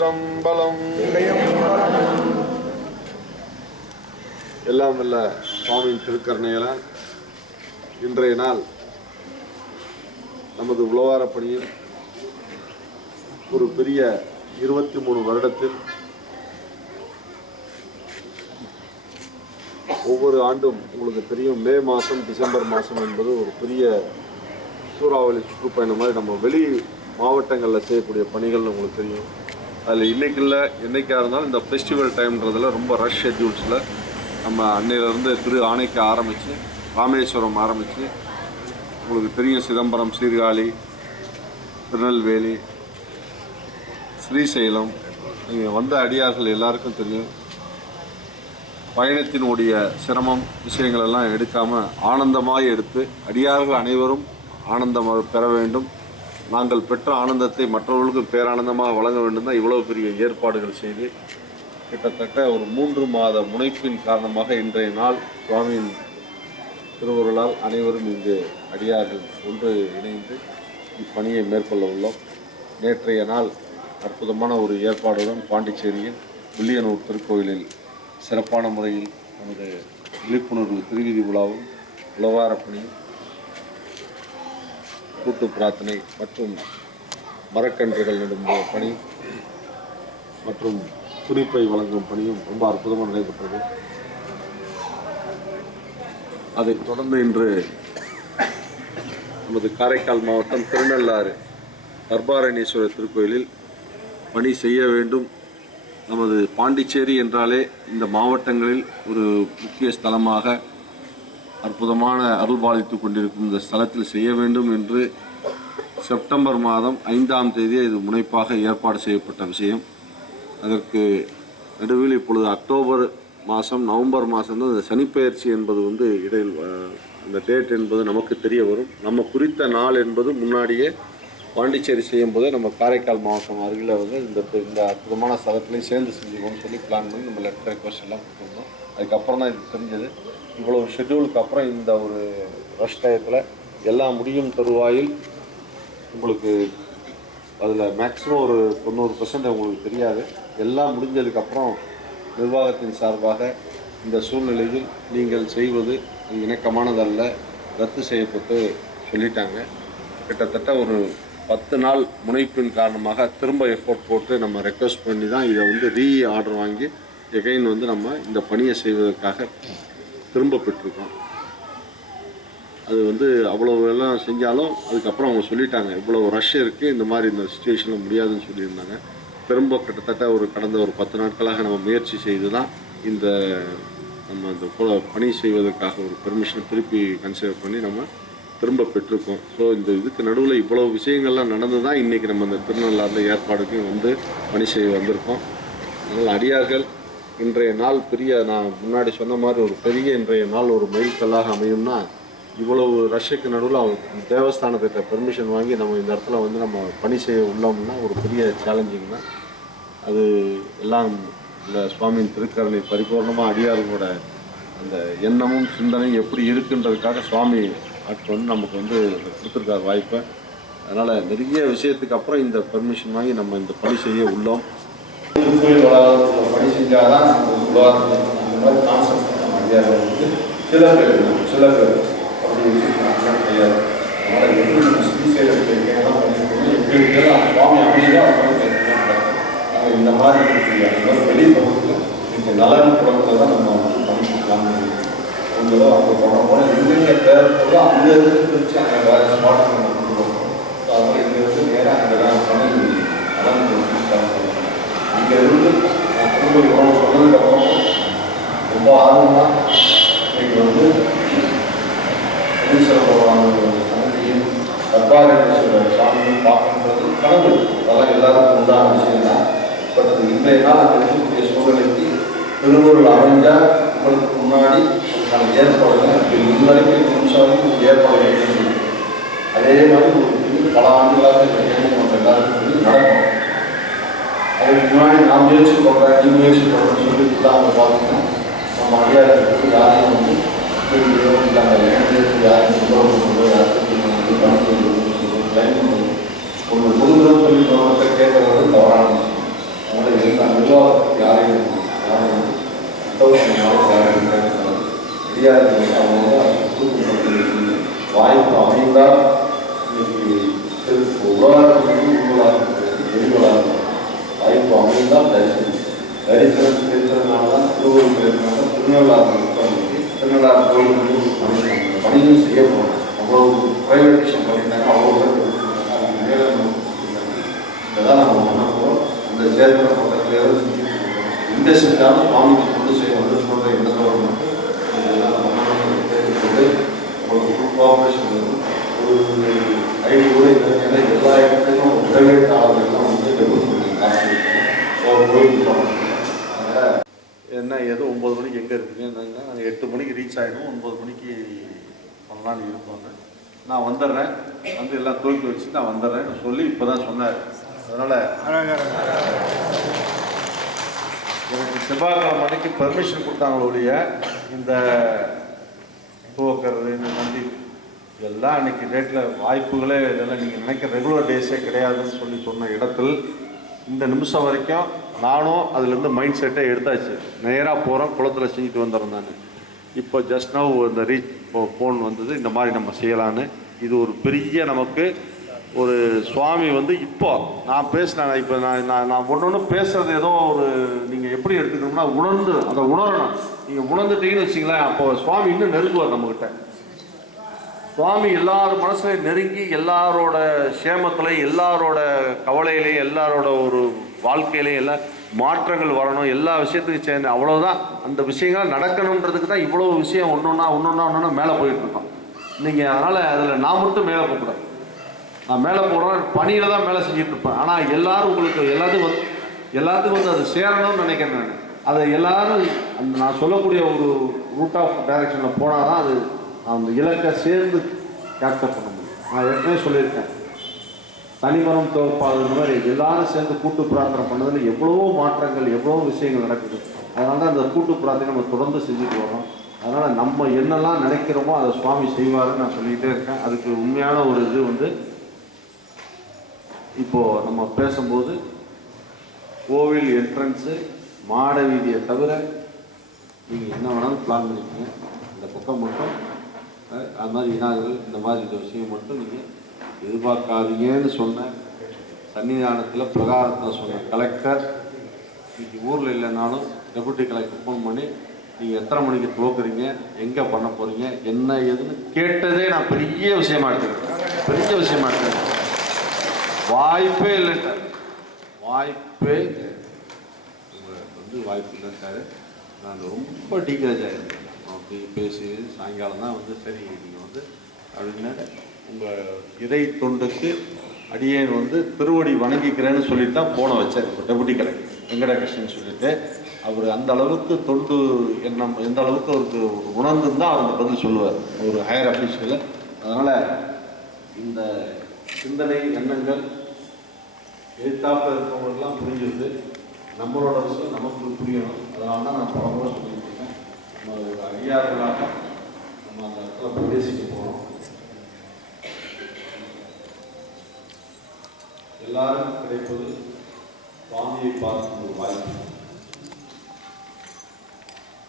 திருச்சிற்றம்பலம். எல்லாம் வல்ல சுவாமியின் திருக்கருணையால் இன்றைய நாள் நமது உழவார பணியில் ஒரு பெரிய 23 வருடத்தில் ஒவ்வொரு ஆண்டும் உங்களுக்கு தெரியும், மே மாதம் டிசம்பர் மாதம் என்பது ஒரு பெரிய சூறாவளி சுற்றுப்பயணம் மாதிரி நம்ம வெளி மாவட்டங்களில் செய்யக்கூடிய பணிகள் உங்களுக்கு தெரியும். அதில் இன்றைக்கி இல்லை என்றைக்காக இருந்தாலும் இந்த ஃபெஸ்டிவல் டைம்ன்றதில் ரொம்ப ரஷ் ஷெட்யூல்ஸில் நம்ம அன்னையிலேருந்து திரு ஆணைக்கு ஆரம்பித்து ராமேஸ்வரம் ஆரம்பித்து உங்களுக்கு தெரியும், சிதம்பரம், சீர்காழி, திருநெல்வேலி, ஸ்ரீசைலம், நீங்கள் வந்த அடியார்கள் எல்லாருக்கும் தெரியும். பயணத்தினுடைய சிரமம் விஷயங்கள் எல்லாம் எடுக்காமல் ஆனந்தமாக எடுத்து அடியார்கள் அனைவரும் ஆனந்தமாக பெற வேண்டும், நாங்கள் பெற்ற ஆனந்தத்தை மற்றவர்களுக்கு பேரானந்தமாக வழங்க வேண்டும் தான் இவ்வளோ பெரிய ஏற்பாடுகள் செய்து கிட்டத்தட்ட ஒரு 3 மாத முனைப்பின் காரணமாக இன்றைய நாள் சுவாமியின் திருவருளால் அனைவரும் இங்கு அடியார்கள் ஒன்று இணைந்து இப்பணியை மேற்கொள்ள உள்ளோம். நேற்றைய நாள் அற்புதமான ஒரு ஏற்பாடுடன் பாண்டிச்சேரியில் வில்லியனூர் திருக்கோயிலில் சிறப்பான முறையில் நமது விழிப்புணர்வு திருவீதி விழாவும் உழவார பணியும் கூட்டு பிரார்த்தனை மற்றும் மரக்கன்றுகள் நடும் பணி மற்றும் குறிப்பை வழங்கும் பணியும் ரொம்ப அற்புதமாக நடைபெற்றது. அதைத் தொடர்ந்து இன்று நமது காரைக்கால் மாவட்டம் திருநள்ளாறு தர்பாரணீஸ்வரர் திருக்கோயிலில் பணி செய்ய வேண்டும். நமது பாண்டிச்சேரி என்றாலே இந்த மாவட்டங்களில் ஒரு முக்கிய ஸ்தலமாக அற்புதமான அருள்பாலித்து கொண்டிருக்கும் இந்த ஸ்தலத்தில் செய்ய வேண்டும் என்று செப்டம்பர் மாதம் 5ஆம் தேதி இது முனைப்பாக ஏற்பாடு செய்யப்பட்ட விஷயம். அதற்கு நடுவில் இப்பொழுது அக்டோபர் மாதம், நவம்பர் மாதம் தான் இந்த சனிப்பெயர்ச்சி என்பது இடையில் அந்த டேட் என்பது நமக்கு தெரிய வரும். நம்ம குறித்த நாள் என்பது முன்னாடியே பாண்டிச்சேரி செய்யும் போதே நம்ம காரைக்கால் மாவட்டம் அருகில் இந்த அற்புதமான ஸ்தலத்திலையும் சேர்ந்து செஞ்சுக்கணும்னு சொல்லி பிளான் பண்ணி நம்ம லெட்டர் ரெக்வஸ்ட் எல்லாம் கொடுத்துருந்தோம். அதுக்கப்புறம் தான் இது தெரிஞ்சது. இவ்வளோ ஷெட்யூலுக்கு அப்புறம் இந்த ஒரு ரஷ் டயத்தில் எல்லாம் முடியும் தருவாயில் உங்களுக்கு அதில் மேக்ஸிமம் ஒரு 90% உங்களுக்கு தெரியாது. எல்லாம் முடிஞ்சதுக்கப்புறம் நிர்வாகத்தின் சார்பாக இந்த சூழ்நிலையில் நீங்கள் செய்வது இணக்கமானதல்ல, ரத்து செய்யப்பட்டு சொல்லிட்டாங்க. கிட்டத்தட்ட ஒரு 10 நாள் முனைப்பின் காரணமாக திரும்ப எஃபோர்ட் போட்டு நம்ம ரெக்வஸ்ட் பண்ணி தான் இதை ரீ ஆர்டர் வாங்கி எகைன் நம்ம இந்த பணியை செய்வதற்காக திரும்ப பெற்றிருக்கோம். அது அவ்வளோ எல்லாம் செஞ்சாலும் அதுக்கப்புறம் அவங்க சொல்லிட்டாங்க, இவ்வளோ ரஷ் இருக்குது, இந்த மாதிரி இந்த சுச்சுவேஷனில் முடியாதுன்னு சொல்லியிருந்தாங்க. திரும்ப கிட்டத்தட்ட கடந்த ஒரு 10 நாட்களாக நம்ம முயற்சி செய்து தான் நம்ம இந்த பணி செய்வதற்காக ஒரு பெர்மிஷனை திருப்பி கன்சிடர் பண்ணி நம்ம திரும்ப பெற்றிருக்கோம். ஸோ இதுக்கு நடுவில் இவ்வளோ விஷயங்கள்லாம் நடந்து தான் இன்றைக்கி நம்ம இந்த திருநள்ளாறில் ஏற்பாடுக்கும் பணி செய்ய வந்திருக்கோம். அதனால் அடியார்கள் இன்றைய நாள் நான் முன்னாடி சொன்ன மாதிரி ஒரு பெரிய இன்றைய நாள் ஒரு மைல்கல்லாக அமையும்னா, இவ்வளவு ரஷ்ஷுக்கு நடுவில் தேவஸ்தானத்திட்ட பெர்மிஷன் வாங்கி நம்ம இந்த இடத்துல நம்ம பணி செய்ய உள்ளோம்னா ஒரு பெரிய சேலஞ்சிங் தான். அது எல்லாம் இந்த சுவாமியின் திருக்கருணை பரிபூர்ணமாக அடியார்களோட அந்த எண்ணமும் சிந்தனையும் எப்படி இருக்குன்றதுக்காக சுவாமி நமக்கு கொடுத்துருக்கார் வாய்ப்பை. அதனால் நிறைய விஷயத்துக்கு அப்புறம் இந்த பெர்மிஷன் வாங்கி நம்ம இந்த பணி செய்ய உள்ளோம். திருக்கோயில் வளாகத்தில் பணி செஞ்சால் தான் நம்ம அந்த மாதிரி கான்செப்ட் நம்ம அடியார்கள் சில பேர் அப்படி கிடையாது. அதனால் எப்படி நம்ம ஸ்ரீசைலம் கேட்கலாம் பண்ணியிருக்கோம், எப்படி இருந்தாலும் சுவாமி அமைதியாக நாங்கள் இந்த மாதிரி வெளி பகுதியில் இந்த நலன் குளத்தில் தான் நம்ம பண்ணிக்கலாம். கொஞ்சம் அங்கே போன எங்கெங்கே தேவைப்படுதோ அங்கே பிரித்து அங்கே வேறு ஸ்பாட்டுக்கு நம்ம கொண்டு போகிறோம். ஸோ அதனால் இங்கே நேராக அங்கே தான் பணி நலன் இங்கே திருப்பதி சொன்னதுக்கப்புறம் ரொம்ப ஆர்வமாக இன்றைக்கி சனீஸ்வர பகவானுடைய சன்னதியில் தர்பாரணீஸ்வரர் சாமியை பார்க்கன்றது கனவு, அதெல்லாம் எல்லாருக்கும் உண்டான விஷயம் தான். பட் இன்றைய நாள் அங்கே இருக்கக்கூடிய சூழ்நிலைக்கு திருவருள் அமைஞ்சால் உங்களுக்கு முன்னாடி ஏற்பாடுகள் முன்னாடி நிமிஷம் ஏற்பாடுகள் அதே மாதிரி ஒரு பல ஆண்டுகளாக எல்லாருக்கும் நடக்கும். அதுக்கு முன்னாடி நான் முயற்சி பண்ணுறேன், நீ முயற்சி பண்ணுறேன்னு சொல்லி அவங்க பார்த்தீங்கன்னா நம்ம அடியாருக்கு யாரையும் இல்லாமல் யாரையும் ஒன்று கொடுக்குறோன்னு சொல்லி கேட்கறது தவறான விஷயம். ஏன்னா நிர்வாகத்துக்கு யாரையும் கிடையாது அவங்க வாய்ப்பு அமைந்தால் இன்னைக்கு உலகத்துக்கு எரிவலாக வாய்ப்பு அமைந்தால் தரிசனம் இருக்கிறதுனால தான் திருவள்ளூர் இருக்கிறனால திருநள்ளாறு கோயில் பணியும் செய்ய போகிறோம். அவ்வளோ ப்ரைவேட்டேஷன் பண்ணியிருந்தாங்க, அவ்வளோ மேலே இதெல்லாம் நம்ம பண்ண போகிறோம். அந்த சேர்க்கிற பக்கத்தில் எந்த செஞ்சாலும் சுவாமிக்கு கொண்டு செய்ய வந்து சொல்கிற எண்ணத்தோடு மட்டும் கேட்டுக்கொண்டு உங்களுக்கு கோஆப்ரேஷன் வரும். ஒரு ஐடி கூட இல்லை, எல்லா இடத்துலையும் ப்ரைவேட் ஆளுநர்லாம் வந்து டெவலப் பண்ணி காசு கோயில் என்ன ஏதோ 9 மணிக்கு எங்கே இருக்குதுன்னாங்க. நாங்கள் 8 மணிக்கு ரீச் ஆகிடும், 9 மணிக்கு பண்ணலான்னு இருப்பாங்க. நான் வந்துடுறேன், வந்து எல்லாம் தூக்கி வச்சு நான் வந்துடுறேன்னு சொல்லி இப்போ தான் சொன்னார். அதனால் எனக்கு செவ்வாய்க்கிழமை மணிக்கு பெர்மிஷன் கொடுத்தாங்களோடைய இந்த துவக்கிறது இந்த நந்தி இதெல்லாம் அன்றைக்கி டேட்டில் வாய்ப்புகளே இதெல்லாம் நீங்கள் நினைக்கிற ரெகுலர் டேஸே கிடையாதுன்னு சொல்லி சொன்ன இடத்தில் இந்த நிமிஷம் வரைக்கும் நானும் அதுலேருந்து மைண்ட் செட்டை எடுத்தாச்சு. நேராக போகிறோம், குளத்தில் செஞ்சுட்டு வந்துடுறேன். நான் இப்போ ஜஸ்ட் நவ் இந்த ரீச் ஃபோன் வந்தது, இந்த மாதிரி நம்ம செய்யலான்னு. இது ஒரு பெரிய நமக்கு ஒரு சுவாமி வந்து இப்போ நான் பேசினேன். இப்போ நான் ஒன்று பேசுகிறது ஏதோ ஒரு நீங்கள் எப்படி எடுத்துக்கணும்னா உணர்ந்து அதை உணரணும். நீங்கள் உணர்ந்துட்டீங்கன்னு வச்சிங்களேன், அப்போ சுவாமி இன்னும் நெருங்குவார் நம்மக்கிட்ட. சுவாமி எல்லாரும் மனசுலையும் நெருங்கி எல்லாரோட சேமத்துலையும் எல்லாரோட கவலையிலையும் எல்லாரோட ஒரு வாழ்க்கையிலையும் எல்லாம் மாற்றங்கள் வரணும், எல்லா விஷயத்துக்கும் சேர்ந்து அவ்வளோதான். அந்த விஷயங்கள் நடக்கணுன்றதுக்கு தான் இவ்வளோ விஷயம் ஒன்றொன்னா மேலே போயிட்டுருக்கோம். நீங்கள் அதனால் அதில் நான் மட்டும் மேலே போகக்கூடாது. நான் மேலே போகிறேன், பணியில் தான் மேலே செஞ்சுட்டு இருப்பேன். ஆனால் எல்லோரும் உங்களுக்கு எல்லாத்துக்கும் வந்து அது சேரணும்னு நினைக்கிறேன். நான் அதை எல்லோரும் அந்த நான் சொல்லக்கூடிய ஒரு ரூட் ஆஃப் டைரக்ஷனில் போனால் தான் அது அந்த இலக்கை சேர்ந்து கேப்சர் பண்ண முடியும். நான் ஏற்கனவே சொல்லியிருக்கேன், தனிமரம் தோப்பாது இந்த மாதிரி எல்லாரும் சேர்ந்து கூட்டு பிரார்த்தனை பண்ணதில் எவ்வளவோ மாற்றங்கள் எவ்வளோ விஷயங்கள் நடக்குது. அதனால தான் அந்த கூட்டு பிரார்த்தனை நம்ம தொடர்ந்து செஞ்சுட்டு வரோம். அதனால் நம்ம என்னெல்லாம் நினைக்கிறோமோ அதை சுவாமி செய்வாருன்னு நான் சொல்லிக்கிட்டே இருக்கேன். அதுக்கு உண்மையான ஒரு இது வந்து இப்போது நம்ம பேசும்போது கோவில் என்ட்ரன்ஸு மாட வீதியை தவிர நீங்கள் என்ன வேணாலும் பிளான் பண்ணிக்கோங்க. இந்த பக்கம் மட்டும் அது மாதிரி இனார்கள் இந்த மாதிரி இந்த விஷயம் மட்டும் நீங்கள் எதிர்பார்க்காதீங்கன்னு சொன்ன சன்னிதானத்தில் பிரகாரத்தில் சொன்ன கலெக்டர் இன்றைக்கி ஊரில் இல்லைனாலும் டெபுட்டி கலெக்டர் ஃபோன் பண்ணி நீங்கள் எத்தனை மணிக்கு துவக்குறீங்க, எங்கே பண்ண போகிறீங்க, என்ன ஏதுன்னு கேட்டதே நான் பெரிய விஷயமா எடுத்துக்கிறேன். வாய்ப்பே இல்லைட்டார், வாய்ப்பே வந்து வாய்ப்பு இல்லைட்டாரு. நான் ரொம்ப டீக்ரேஜ் ஆகிருந்தேன். அப்படி பேசி சாயங்காலம் தான் வந்து சரி நீங்கள் வந்து அப்படின்னா உங்கள் இறை தொண்டுக்கு அடியேன் வந்து திருவடி வணங்கிக்கிறேன்னு சொல்லிட்டு தான் போன வச்சார். இப்போ டெபுட்டி கலெக்டர் வெங்கடகிருஷ்ணன் சொல்லிட்டு அவர் அந்த அளவுக்கு தொண்டு எண்ணம் எந்த அளவுக்கு அவருக்கு உணர்ந்துருந்தால் அவர் பதில் சொல்லுவார் ஒரு ஹையர் அஃபீஷியல். அதனால் இந்த சிந்தனை எண்ணங்கள் எழுத்தாப்பில் இருக்கிறவங்களுக்கெல்லாம் புரிஞ்சுது, நம்மளோட விஷயம் நமக்கு புரியணும். அதனால தான் நான் பல முறை சொல்லிட்டு இருக்கேன், நம்ம ஒரு அடியார்களாக நம்ம அந்த இடத்துல பிரவேசிக்க போகிறோம். எல்லாரும் கிடைப்பது சுவாமியை பார்க்கும் ஒரு வாய்ப்பு.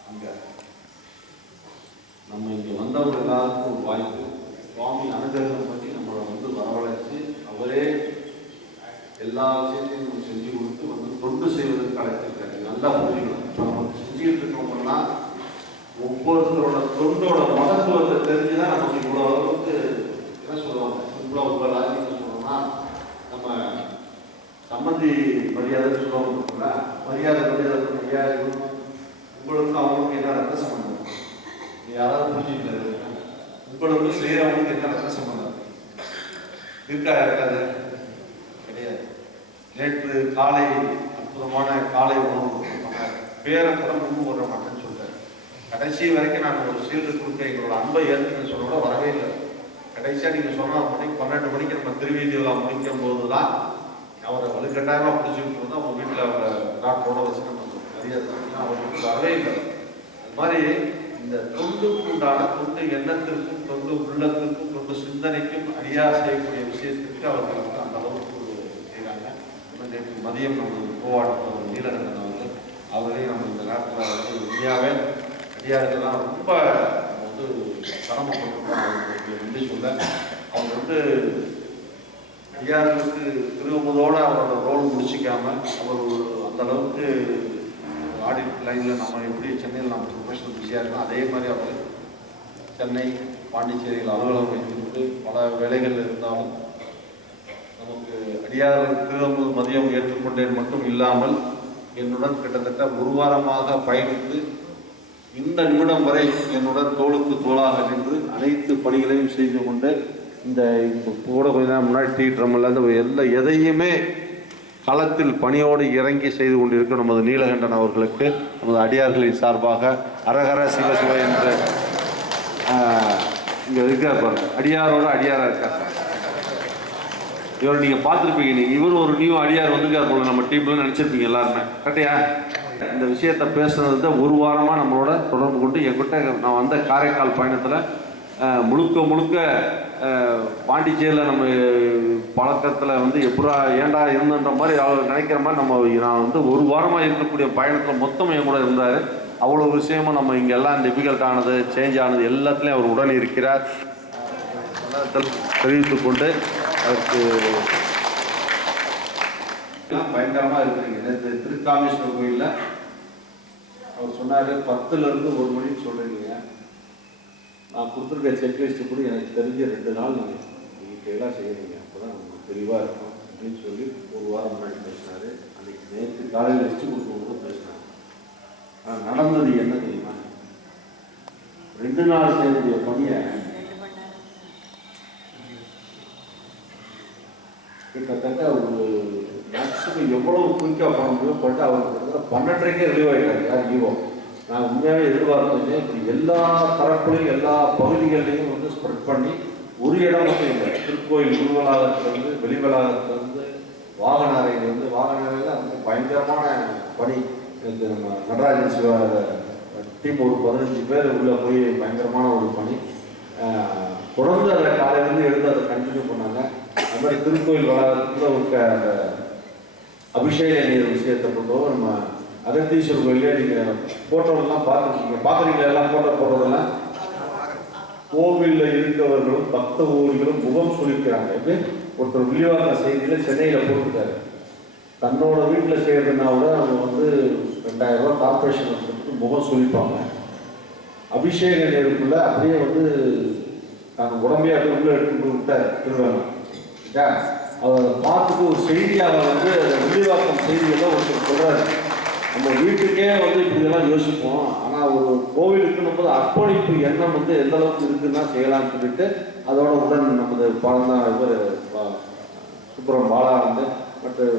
அங்கே நம்ம இங்கே வந்தவங்க எல்லாருக்கும் ஒரு வாய்ப்பு. சுவாமி அனுகிரகம் பண்ணி நம்மளை வந்து வரவழைச்சு அவரே எல்லா விஷயத்தையும் நம்ம செஞ்சு கொடுத்து வந்து தொண்டு செய்வதற்கு அழைச்சிருக்காரு. நல்லா புரிஞ்சுக்கணும். இப்போ நம்ம செஞ்சுக்கிட்டு இருக்கோம்னா ஒவ்வொருத்தரோட தொண்டோட மகத்துவத்தை தெரிஞ்சு தான் நமக்கு இவ்வளோ அளவுக்கு என்ன சொல்லுவாங்க, இவ்வளோ உங்கள் ராஜ்யத்தை சொல்லணும்னா நம்ம சம்மந்தி மரியாதை சொல்லுவாங்க. மரியாதை ஐயா உங்களுக்கு அவங்களுக்கு என்ன ரத்த சம்பந்தம், யாராவது புரிஞ்சுக்கிட்டாரு, உங்களுக்கு செய்கிறவங்களுக்கு என்ன ரத்த சம்பந்தம் இருக்காது கிடையாது. நேற்று காலை அற்புதமான காலை உணவு பேரை கூட முன்பு வர மாட்டேன்னு சொல்லிட்டார். கடைசி வரைக்கும் நான் ஒரு சீல்டு கொடுக்க எங்களோட அன்பை ஏற்றுன்னு சொல்ல வரவே இல்லை. கடைசியாக நீங்கள் சொன்னால் மணிக்கு 12 மணிக்கு நம்ம திருவீதியில் முடிக்கும் போது தான் அவரை வலுக்கட்டாயமாக பிடிச்சிக்கிட்டு வந்து அவங்க வீட்டில் அவரை டாக்டரோட வச்சு நம்ம மரியாதை அவருக்கு வரவே இல்லை. அது மாதிரி இந்த தொண்டுக்கு உண்டான தொண்டு எண்ணத்திற்கும் தொண்டு உள்ளத்திற்கும் தொண்டு சிந்தனைக்கும் அடியார் செய்யக்கூடிய விஷயத்திற்கு அவர்கள் வந்து அந்த அளவுக்கு செய்கிறாங்க. நேற்று மதியம் நமது கோவாட்டத்தில் நீலகண்டன் அவர்களையும் நம்ம இந்த நேரத்தில் வந்து உண்மையாகவே அடியார்கள்லாம் ரொம்ப வந்து சிரமப்பட்டு சொல்ல அவங்க வந்து அடியார்களுக்கு திரும்புவதோடு அவரோட ரோல் முடிச்சிக்காமல் அவர் அந்த அளவுக்கு ஆடிட் லைனில் நம்ம எப்படி சென்னையில் நம்ம ப்ரொஃபஷனல் பிஸியாக இருக்கோம் அதே மாதிரி அவர் சென்னை பாண்டிச்சேரியில் அலுவலகம் வைத்துவிட்டு பல வேலைகள் இருந்தாலும் நமக்கு அடியார்கள் திரும்ப மதியம் ஏற்றுக்கொண்டேன் மட்டும் இல்லாமல் என்னுடன் கிட்டத்தட்ட ஒரு வாரமாக பயணித்து இந்த நிமிடம் வரை என்னுடன் தோளுக்கு தோளாக நின்று அனைத்து பணிகளையும் செய்து கொண்டு இந்த கூட கொஞ்ச நேரம் முன்னாடி டீ ட்ரம்மில் எதையுமே களத்தில் பணியோடு இறங்கி செய்து கொண்டிருக்க நமது நீலகண்டன் அவர்களுக்கு நமது அடியார்களின் சார்பாக அரகர சிவசிவ என்று இங்கே இருக்கார் பாருங்க, அடியாரோட அடியாராக இருக்கார். இவர் நீங்கள் பார்த்துருப்பீங்க, நீங்கள் இவர் ஒரு நியூ அடியார் வந்துருக்கார் போல நம்ம டீம்ல நினச்சிருப்பீங்க எல்லாருமே, கரெக்டையா? இந்த விஷயத்தை பேசுனது ஒரு வாரமாக நம்மளோட தொடர்பு கொண்டு என்கிட்ட நான் வந்த காரைக்கால் பயணத்தில் முழுக்க பாண்டிச்சேரியில் நம்ம பழக்கத்தில் வந்து எப்படா ஏண்டா இருந்துன்ற மாதிரி அவர் நினைக்கிற மாதிரி நான் வந்து ஒரு வாரமாக இருக்கக்கூடிய பயணத்தில் மொத்தம் என் கூட இருந்தார். அவ்வளோ விஷயமும் நம்ம இங்கே எல்லாம் டிஃபிகல்ட் ஆனது சேஞ்ச் ஆனது எல்லாத்துலேயும் அவர் உடன் இருக்கிறார் தெரிவித்து கொண்டு அதுக்கு பயங்கரமாக இருக்கிறீங்க. நேற்று திருக்காமேஸ்வரர் கோயிலில் அவர் சொன்னார் 10லேருந்து 1 மணின்னு சொல்கிறீங்க. நான் கொடுத்துருக்க செக்லிஸ்ட்டு கூட எனக்கு தெரிஞ்ச 2 நாள் நீங்கள் டீட்டெயிலாக செய்கிறீங்க, அப்போ தான் நமக்கு தெளிவாக இருக்கும் அப்படின்னு சொல்லி ஒரு வாரம் முன்னாடி பேசினார். அன்றைக்கி நேற்று காலையில் லிஸ்ட்டு கொடுக்கும்போது பேசினார். ஆனால் நடந்தது என்ன தெரியுமா? 2 நாள் செய்யக்கூடிய பணியை கிட்டத்தட்ட ஒரு மேக்ஸிமம் எவ்வளவு குயிக்காக பண்ண முடியும் பட்டு அவர் கிட்டத்தட்ட 12:30க்கே ரிலீவ் ஆகிட்டார். யார் ஈவோ நான் உண்மையாகவே எதிர்பார்த்தது இப்படி எல்லா தரப்புலையும் எல்லா பகுதிகள்லையும் வந்து ஸ்ப்ரெட் பண்ணி ஒரு இடம் மட்டும் இல்லை, திருக்கோயில் உள்வளாகத்திலிருந்து வெளிவளாகத்திலிருந்து வாகன அறையிலிருந்து வாகன அறையில் வந்து பயங்கரமான பணி. நம்ம நடராஜன் சிவா டீம் ஒரு 15 பேர் உள்ளே போய் பயங்கரமான ஒரு பணி தொடர்ந்து அதை காலையிலேருந்து எடுத்து அதை கண்டினியூ பண்ணாங்க. அது மாதிரி திருக்கோயில் வளாகத்தில் இருக்க அந்த அபிஷேக நீர் விஷயத்தை பொறுத்தவரை நம்ம அகத்தீஸ்வரர் கோயிலே நீங்கள் ஃபோட்டோலாம் பார்க்குறீங்களா? எல்லாம் ஃபோட்டோ போடுறதெல்லாம் கோவிலில் இருக்கவர்களும் பக்த ஊர்களும் முகம் சுழிக்கிறாங்க. எப்படி ஒருத்தர் வில்லிவாக்க செய்தியில் சென்னையில் போட்டுருக்காரு, தன்னோட வீட்டில் செய்கிறதுனா கூட அவங்க வந்து 2000 ரூபா கார்பரேஷன் கொடுத்து முகம் சுழிப்பாங்க. அபிஷேக நேருக்குள்ள அப்படியே வந்து நாங்கள் உடம்பே அப்படியே உள்ளே எடுத்துட்டு விட்டார் திருவாங்க. அதை பார்த்துட்டு ஒரு செய்தியாக வந்து வில்லிவாக்கம் செய்தியெல்லாம் ஒருத்தர் சொல்கிறாரு, நம்ம வீட்டுக்கே வந்து இப்படியெல்லாம் யோசிப்போம், ஆனால் ஒரு கோவிலுக்குன்னும் போது அர்ப்பணிப்பு எண்ணம் வந்து எந்த அளவுக்கு இருக்குன்னா செய்யலாம்னு சொல்லிட்டு அதோட உடன் நமது பாலந்தான் இவர் சுப்ரம் பாலா வந்து மற்ற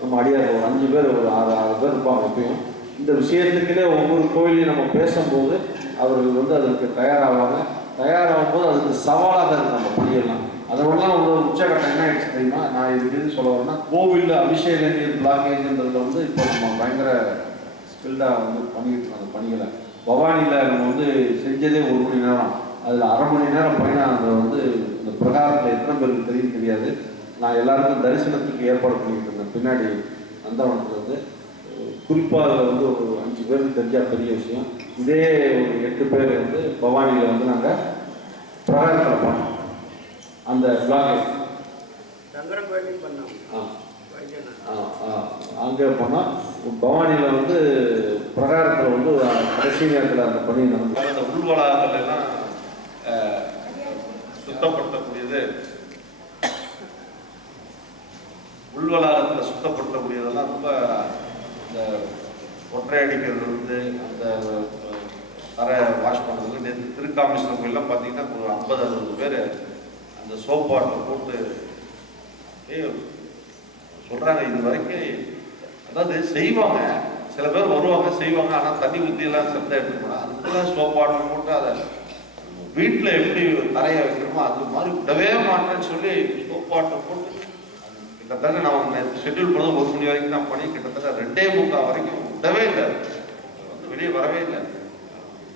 நம்ம அடியார் ஒரு 5 பேர் ஒரு 6 பேர் இருப்பாங்க. எப்பயும் இந்த விஷயத்துக்குன்னே ஒவ்வொரு கோயிலையும் நம்ம பேசும்போது அவர்கள் வந்து அதற்கு தயாராகும் போது அதுக்கு சவாலாக இருக்குது நம்ம பணியெல்லாம். அதோடலாம் ஒரு உச்சகட்டம் என்ன ஆயிடுச்சு தெரியுமா? நான் இதுக்கு சொல்ல வரேன்னா, கோவிலில் அபிஷேக நீர் பிளாக்கேஜ்ன்றதுல வந்து இப்போ நம்ம பயங்கர ஸ்கில்டாக வந்து பண்ணிக்கிட்டு இருக்கோம் அந்த பணிகளை. பவானியில் நம்ம வந்து செஞ்சதே 1 மணி நேரம், அதில் அரை மணி நேரம் பயணம். அதை வந்து இந்த பிரகாரத்தில் எத்தனை பேருக்கு தெரியும் தெரியாது. நான் எல்லாருக்கும் தரிசனத்துக்கு ஏற்பாடு பண்ணிக்கிட்டு இருந்தேன் பின்னாடி நந்தவனத்தில் வந்து. குறிப்பாக அதில் வந்து ஒரு 5 பேருக்கு தெரிஞ்சால் பெரிய விஷயம். இதே ஒரு 8 பேர் வந்து பவானியில் வந்து நாங்கள் பிரகாரத்தில் பண்ணோம். அந்த பிளாக்கேஜ் அங்கே போனால் பவானியில் வந்து பிரகாரத்தில் வந்து கடைசி நேரத்தில் அந்த பணி நடந்து அந்த உள்வளாகலாம் சுத்தப்படுத்தக்கூடியது, உள்வளாகத்தில் சுத்தப்படுத்தக்கூடியதெல்லாம் ரொம்ப இந்த ஒற்றை அடிக்கிறது வந்து அந்த தரை வாஷ் பண்ணுறது. நேற்று திருக்காமேஸ்வரர் கோயிலெலாம் பார்த்தீங்கன்னா ஒரு 50-60 பேர் அந்த சோப் வாட்டர் போட்டு சொல்கிறாங்க. இது வரைக்கும் அதாவது செய்வாங்க, சில பேர் வருவாங்க செய்வாங்க, ஆனால் தண்ணி ஊற்றியெல்லாம் செத்த எடுத்துக்கணும். அதுக்குலாம் சோப் வாட்டர் போட்டு அதை வீட்டில் எப்படி தரையை வைக்கிறோமோ அது மாதிரி விடவே மாட்டேன்னு சொல்லி சோப் வாட்டர் போட்டு கிட்டத்தட்ட நான் ஷெட்யூல் பண்ணது 1 மணி வரைக்கும் தான் பண்ணி கிட்டத்தட்ட 2:45 வரைக்கும் விடவே இல்லை, வந்து வெளியே வரவே இல்லை.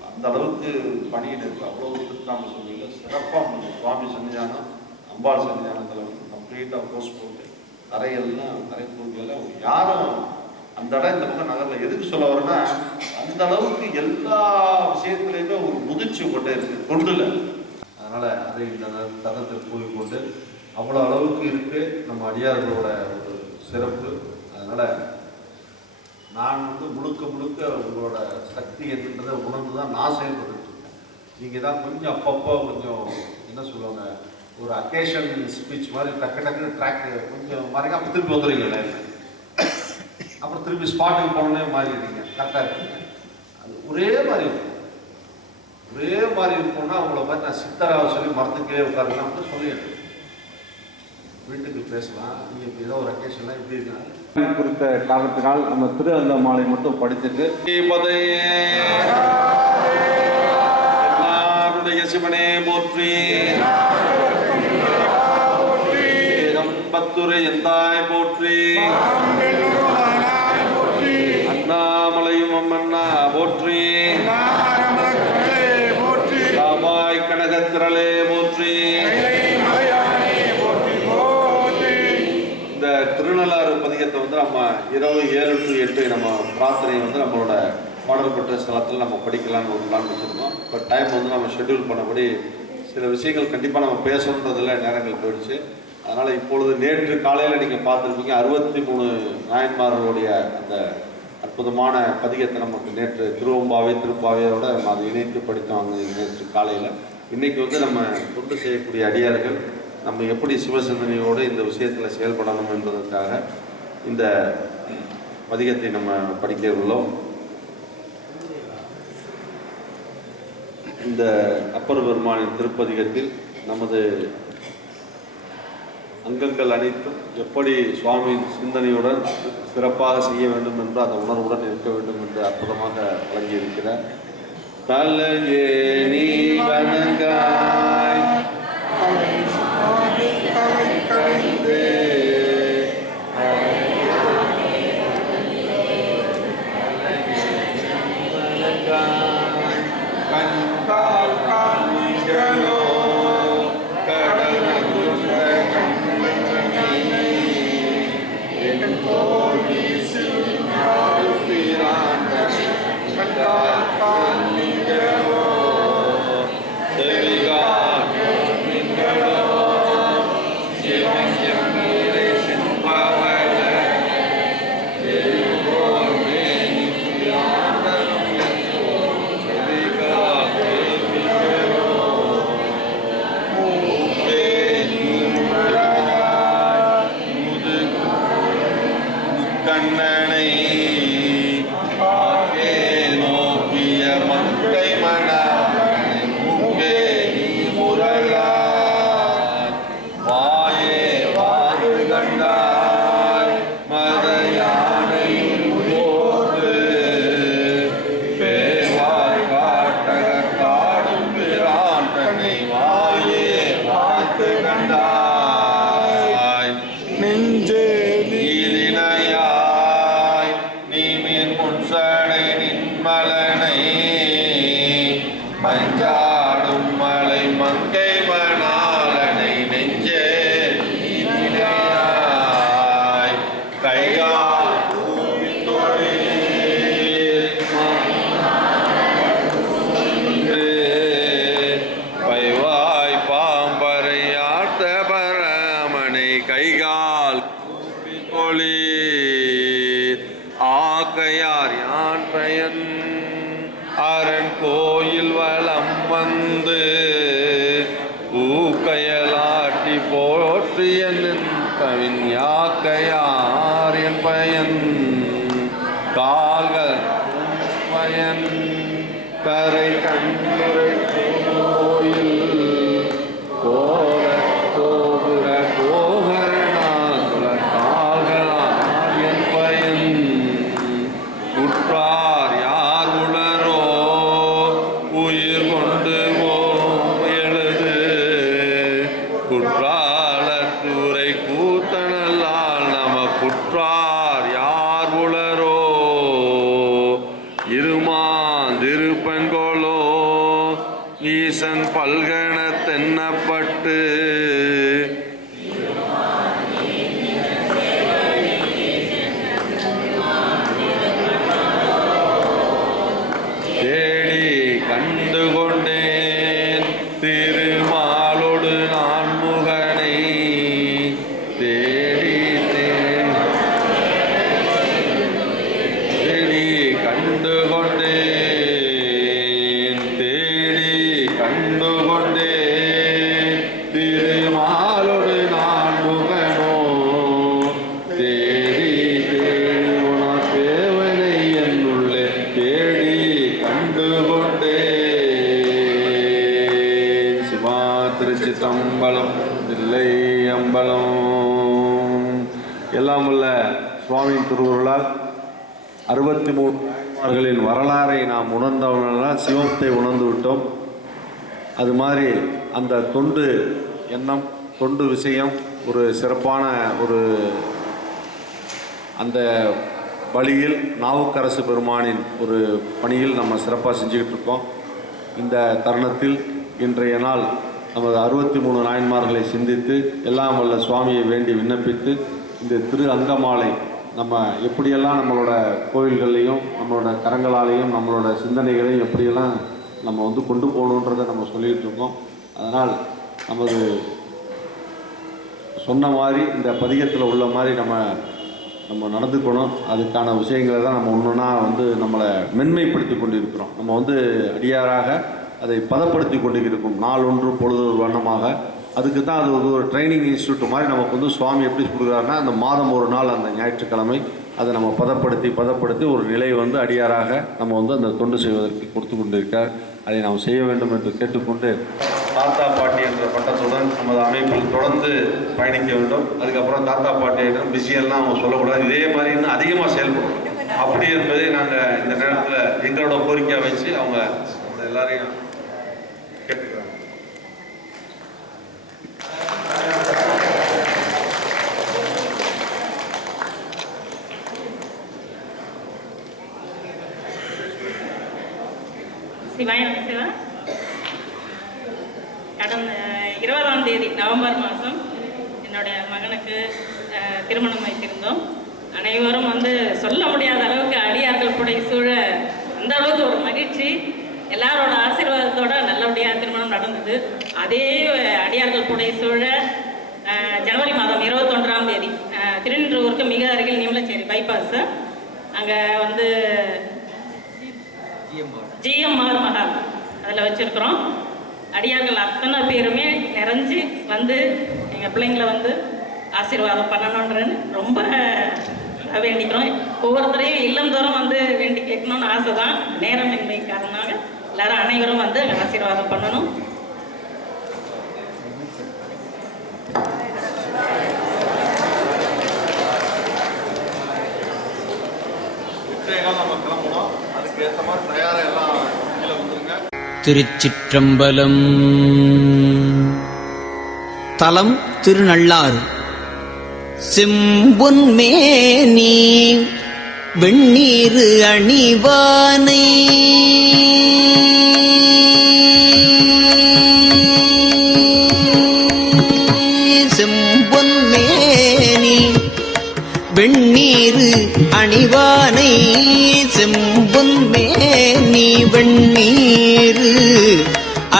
அந்த அளவுக்கு பணியில் இருக்குது. அவ்வளோ திருக்காமேஸ்வரர் கோயிலில் சிறப்பாக சுவாமி சன்னிதானம், அம்பாள் சன்னிதானத்தில் வந்து கம்ப்ளீட்டாக போஸ்ட் போட்டு தரையெல்லாம் தரைப்பொருட்கள் யாரும் அந்த இடம் இந்த பக்கம் நகரில் எதுக்கு சொல்ல வரேன்னா அந்த அளவுக்கு எல்லா விஷயத்துலையுமே ஒரு முதிர்ச்சி கொண்டுல அதனால அதை இந்த தரத்தில் கூறி கொண்டு அவ்வளோ அளவுக்கு இருக்கு நம்ம அடியார்களோட ஒரு சிறப்பு. அதனால நான் முழுக்க உங்களோட சக்தி என்னன்றதை உணர்ந்து தான் நான் செயல்பட்டு இருக்கேன். நீங்கள் தான் கொஞ்சம் அப்பப்போ கொஞ்சம் என்ன சொல்லுவாங்க ஒரு அக்கேஷன் ஸ்பீச் மாதிரி டக்குன்னு ட்ராக் கொஞ்சம் மாறிங்க, அப்போ திருப்பி வந்துடுவீங்க, அப்புறம் திருப்பி ஸ்பாட்டுக்கு போனோன்னே மாறிடுறீங்க. கரெக்டாக இருக்குங்க. அது ஒரே மாதிரி இருக்கும்னா அவங்கள பார்த்து நான் சித்தராக சொல்லி மரத்துக்கே உட்காருலாம் சொல்லிடுறேன். வீட்டுக்கு பேசலாம், நீங்கள் இப்போ ஏதோ ஒரு அக்கேஷன்லாம் எப்படி இருக்காங்க குறித்த காரணத்தினால் நம்ம திரு அந்த மாலை மட்டும் படிச்சுட்டு எல்லாருடைய சிவனே போற்றி, பத்துரை எந்தாய் போற்றி, அண்ணாமலையும் அம்மன்னா போற்றி, காவாய் கனகத்திரளே போற்றி. இந்த திருநள்ளாறு பதிகத்தை நம்ம இரவு 7 to 8 நம்ம பிரார்த்தனை நம்மளோட பாடல்பட்ட ஸ்தலத்தில் நம்ம படிக்கலாம்னு ஒரு பிளான் வச்சுருக்கோம். பட் டைம் நம்ம ஷெட்யூல் பண்ணபடி சில விஷயங்கள் கண்டிப்பாக நம்ம பேசணுன்றதுல நேரங்கள் போயிடுச்சு. அதனால் இப்பொழுது நேற்று காலையில் நீங்கள் பார்த்துருப்பீங்க 63 நாயன்மார்களுடைய அந்த அற்புதமான பதிகத்தை நமக்கு நேற்று திருவம்பாவை திருப்பாவையோட நம்ம அதை இணைத்து படித்தோம் நேற்று காலையில். இன்றைக்கி நம்ம தொண்டு செய்யக்கூடிய அடியார்கள் நம்ம எப்படி சிவசிந்தனையோடு இந்த விஷயத்தில் செயல்படணும் என்பதற்காக இந்த பதிகத்தை நம்ம படிக்க உள்ளோம். இந்த அப்பர் பெருமானின் திருப்பதிகத்தில் நமது அங்கங்கள் அனைத்தும் எப்படி சுவாமியின் சிந்தனையுடன் சிறப்பாக செய்ய வேண்டும் என்று அந்த உணர்வுடன் இருக்க வேண்டும் என்று அற்புதமாக வழங்கியிருக்கிறார். தலையே நீ வணங்காய் கண்டால் காண்களோ ஆக்கையார் யான் பயன் அரண் கோயில் வலம் வந்து ஊக்கையலாட்டி போற்றிய நின்றவின் யாக்கையார் என் பயன் கால்கள் பயன் கரை கண்ணுரை கோயில் கோர கோபுர கோகரணாசுர கால்களார் என் பயன் உற்றார் யார் உளரோ உயிர் கொண்டு எழுது குற்றாலத்துறை கூத்தனல்லால் நம குற்றார் யார் உளரோ இருமாந்திருப்பன்கோளோ ஈசன் பல்கண தென்னப்பட்டு கண்டு கொண்டேன் திருமாலோடு நான் முகனை தேடி தேடி கண்டு கொண்டேன் தேடி கண்டு கொண்டேன் திருமாலோடு நான் முகனோ தேடி தேடி உனா தேவனை என்னுள்ளே தேடி கண்டு கொண்டேன். சிவா திருச்சிற்றம்பலம் இல்லை அம்பலம். எல்லாம் உள்ள சுவாமியின் திருவுருளால் 63 வரலாறை நாம் உணர்ந்தவர்களால் சிவத்தை உணர்ந்து விட்டோம். அது மாதிரி அந்த தொண்டு எண்ணம், தொண்டு விஷயம் ஒரு சிறப்பான ஒரு அந்த வழியில் நாவுக்கரசு பெருமானின் ஒரு பணியில் நம்ம சிறப்பாக செஞ்சுக்கிட்டு இருக்கோம். இந்த தருணத்தில் இன்றைய நாள் நமது 63 நாயன்மார்களை சிந்தித்து எல்லாம் வல்ல சுவாமியை வேண்டி விண்ணப்பித்து இந்த திரு அங்கமாலை நம்ம எப்படியெல்லாம் நம்மளோட கோயில்கள்லையும் நம்மளோட கரங்களாலையும் நம்மளோட சிந்தனைகளையும் எப்படியெல்லாம் நம்ம கொண்டு போகணுன்றதை நம்ம சொல்லிகிட்டு இருக்கோம். அதனால் நமது சொன்ன மாதிரி இந்த பதிகத்தில் உள்ள மாதிரி நம்ம நடந்துக்கணும். அதுக்கான விஷயங்களை தான் நம்ம ஒன்றுனா நம்மளை மென்மைப்படுத்தி கொண்டிருக்கிறோம். நம்ம அடியாராக அதை பதப்படுத்தி கொண்டிருக்கும். நாள் ஒன்று பொழுது ஒரு வண்ணமாக. அதுக்கு தான் அது ஒரு ட்ரைனிங் இன்ஸ்டியூட் மாதிரி நமக்கு சுவாமி எப்படி கொடுக்குறாருன்னா அந்த மாதம் ஒரு நாள் அந்த ஞாயிற்றுக்கிழமை அதை நம்ம பதப்படுத்தி ஒரு நிலை அடியாராக நம்ம அந்த தொண்டு செய்வதற்கு கொடுத்து கொண்டிருக்கார். அதை நாம் செய்ய வேண்டும் என்று கேட்டுக்கொண்டு தாத்தா பாட்டி என்ற பட்டத்துடன் நமது அமைப்பில் தொடர்ந்து பயணிக்க வேண்டும். அதுக்கப்புறம் தாத்தா பாட்டியிடம் பிஸியெல்லாம் அவங்க சொல்லக்கூடாது. இதே மாதிரி இன்னும் அதிகமாக செயல்படும் அப்படி என்பதை நாங்கள் இந்த நேரத்தில் எங்களோட கோரிக்கையாக வச்சு அவங்க எல்லாரையும் கேட்டுக்கிறாங்க. சிவாய சிவா. கடந்த 20ஆம் தேதி நவம்பர் மாதம் என்னுடைய மகனுக்கு திருமணம் வைத்திருந்தோம். அனைவரும் சொல்ல முடியாத அளவுக்கு அடியார்கள் புடை சூழ அந்த அளவுக்கு ஒரு மகிழ்ச்சி. எல்லாரோட ஆசீர்வாதத்தோட நல்லபடியாக திருமணம் நடந்தது. அதே அடியார்கள் புடை சூழ ஜனவரி மாதம் 21ஆம் தேதி திருநின்றவூருக்கு மிக அருகில் நிமலச்சேரி பைபாஸ் அங்கே ஜிஎம்ஆர் மஹால் அதில் வச்சுருக்குறோம். அடியார்கள் அத்தனை பேருமே நிறைஞ்சு எங்கள் பிள்ளைங்களை ஆசீர்வாதம் பண்ணணுன்றன்னு ரொம்ப வேண்டிக்கிறோம். ஒவ்வொருத்தரையும் இல்லந்தோறும் வேண்டி கேட்கணும்னு ஆசை தான். நேரமின்மை காரணமாக எல்லாரும் அனைவரும் ஆசீர்வாதம் பண்ணணும். திருச்சிற்றம்பலம். தலம் திருநள்ளாறு. செம்பொன்மேனி வெண்ணீரு அணிவானை செம்பொன்மேனி வெண்ணீரு அணிவானை செம்பொன்மேனி வெண்ணீரு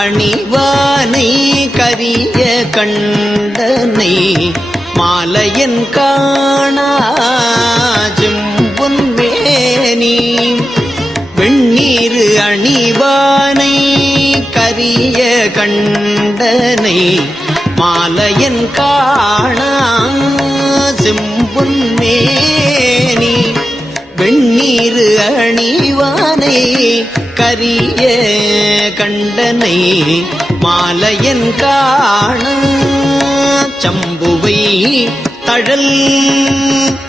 அணிவானை கரிய கண்டனை மாலையன் காணா செம்பொன்மேனி வெண்ணீரு அணிவானை கரிய கண்டனை மாலையன் காணா செம்பொன்மேனி வெண்ணீரு அணிவானை கரிய கண்டனை மாலையன் காண சம்புவை தழல்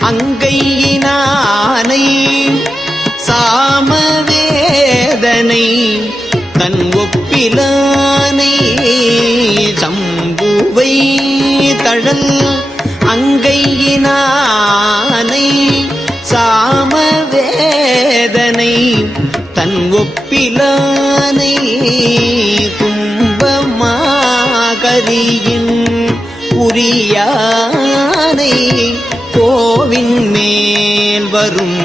அங்கையினானை சாமவேதனை தன் ஒப்பிலானை சம்புவை தழல் அங்கையினானை சாமவேதனை தன் ஒப்பிலானை கும்பமாகரியின் உரியானை கோவின் மேல் வரும்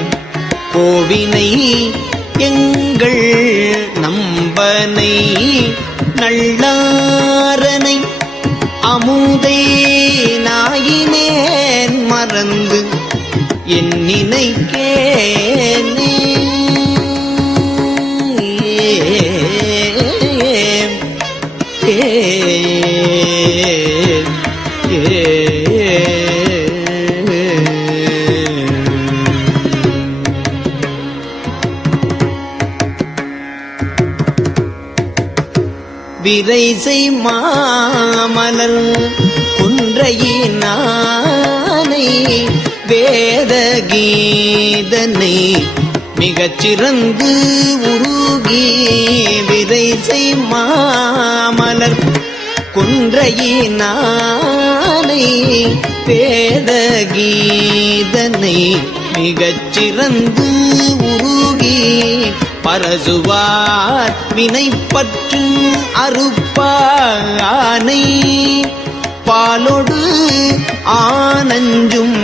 கோவினை எங்கள் நம்ப செல்வனை நல்லாரனை அமுதை நாயினேன் மறந்து என் நினைக்கேனே. விரைசை மாமலர் குன்றையினானை வேத கீதனை மிகச் சிறந்து உருகி விரைசை மாமலர் குன்றையினானை வேத கீதனை மிகச் சிறந்து உருகி பரசுவார் வினைப்பற்று அறுப்பானை பாலொடு ஆனஞ்சும்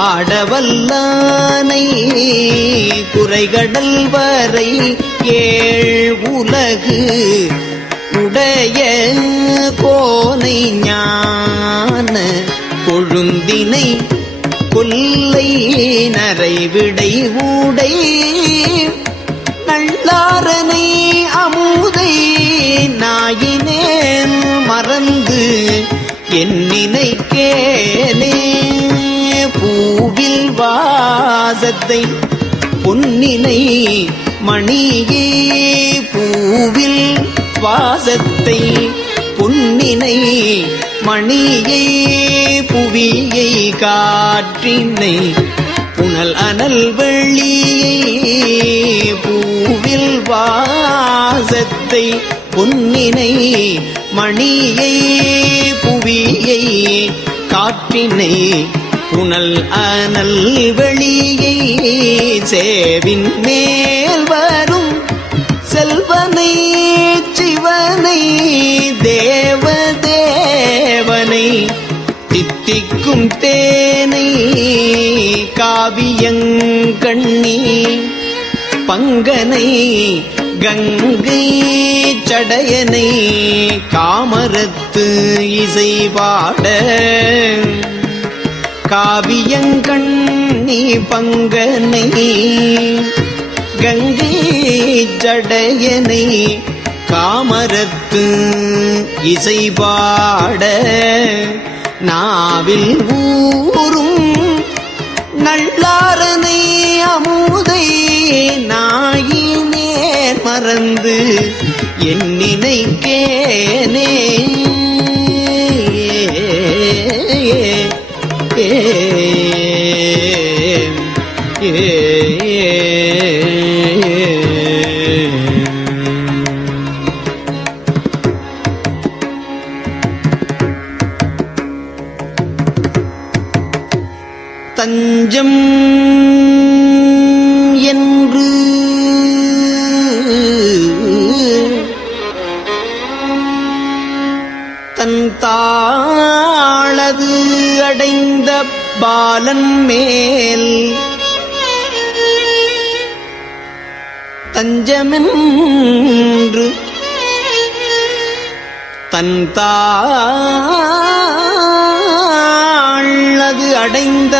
ஆடவல்லானை குறைகடல் வரை ஏழ் உலகு உடைய கோனை ஞான கொழுந்தினை கொல்லை நரைவிடை ஊடை நல்லாரனை அமுதை நாயினேன் மறந்து என் நினைக்கேனே. பூவில் வாசத்தை பொன்னினை மணியே பூவில் வாசத்தை பொன்னினை மணியை புவியை காற்றினை புனல் அனல் வெளியை பூவில் வாசத்தை பொன்னினை மணியை புவியை காற்றினை புனல் அனல் வெளியை சேவின் மேல் வரும் செல்வனை சிவனை தேவதேவனை தித்திக்கும் தேனை காவியங்கண்ணி பங்கனை கங்கை சடையனை காமரத்து இசை பாட காவியங்கண்ணி பங்கனை கங்கை சடையனை காமரத்து இசை பாட நாவில் ஊரும் நல்லாரனை அமுதை நாயினேன் மறந்து என் நினைக்கேனே. தஞ்சம் என்று தன் தாளது அடைந்த பாலன் மேல் தஞ்சமென்று தன் தாளது அடைந்த